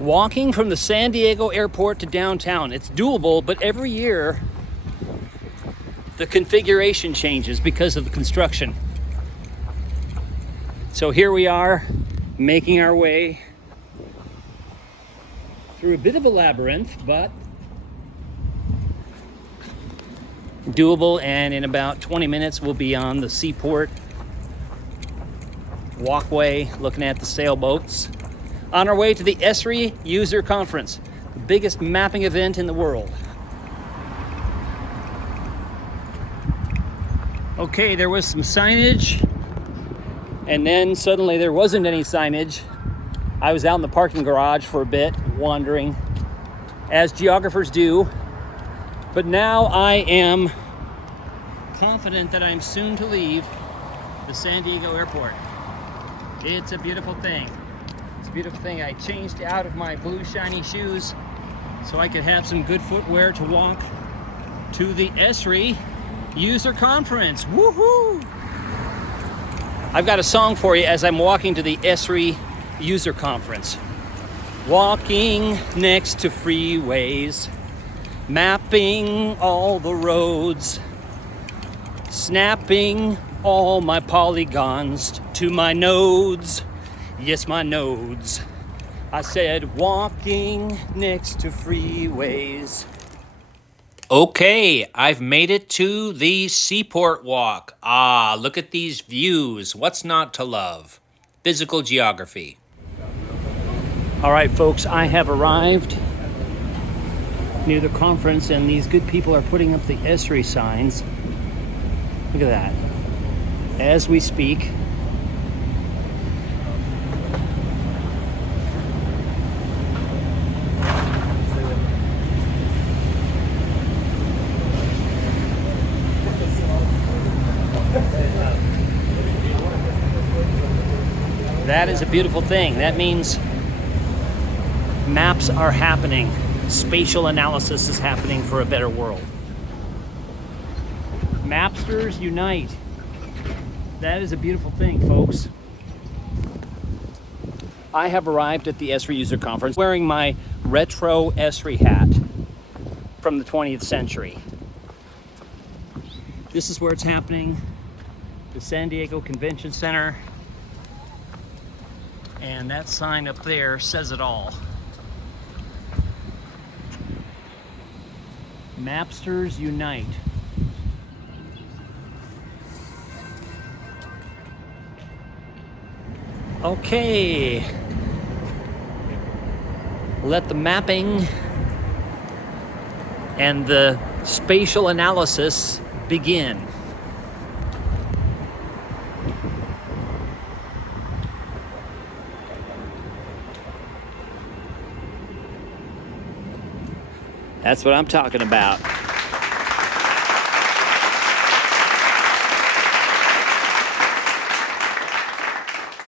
Walking from the San Diego airport to downtown. It's doable, but every year the configuration changes because of the construction. So here we are, making our way through a bit of a labyrinth, but doable, and in about 20 minutes we'll be on the seaport walkway looking at the sailboats on our way to the Esri User Conference, the biggest mapping event in the world. Okay, there was some signage, and then suddenly there wasn't any signage. I was out in the parking garage for a bit, wandering, as geographers do. But now I am confident that I'm soon to leave the San Diego airport. It's a beautiful thing. It's a beautiful thing. I changed out of my blue shiny shoes so I could have some good footwear to walk to the Esri User Conference. Woohoo! I've got a song for you as I'm walking to the Esri User Conference. Walking next to freeways, mapping all the roads, snapping all my polygons to my nodes. Yes, my nodes. I said walking next to freeways. Okay, I've made it to the Seaport Walk. Ah, look at these views. What's not to love? Physical geography. All right, folks, I have arrived near the conference, and these good people are putting up the Esri signs. Look at that. As we speak. That is a beautiful thing. That means maps are happening. Spatial analysis is happening for a better world. Mapsters unite. That is a beautiful thing, folks. I have arrived at the Esri User Conference wearing my retro Esri hat from the 20th century. This is where it's happening, the San Diego Convention Center. And that sign up there says it all. Mapsters unite. Okay. Let the mapping and the spatial analysis begin. That's what I'm talking about.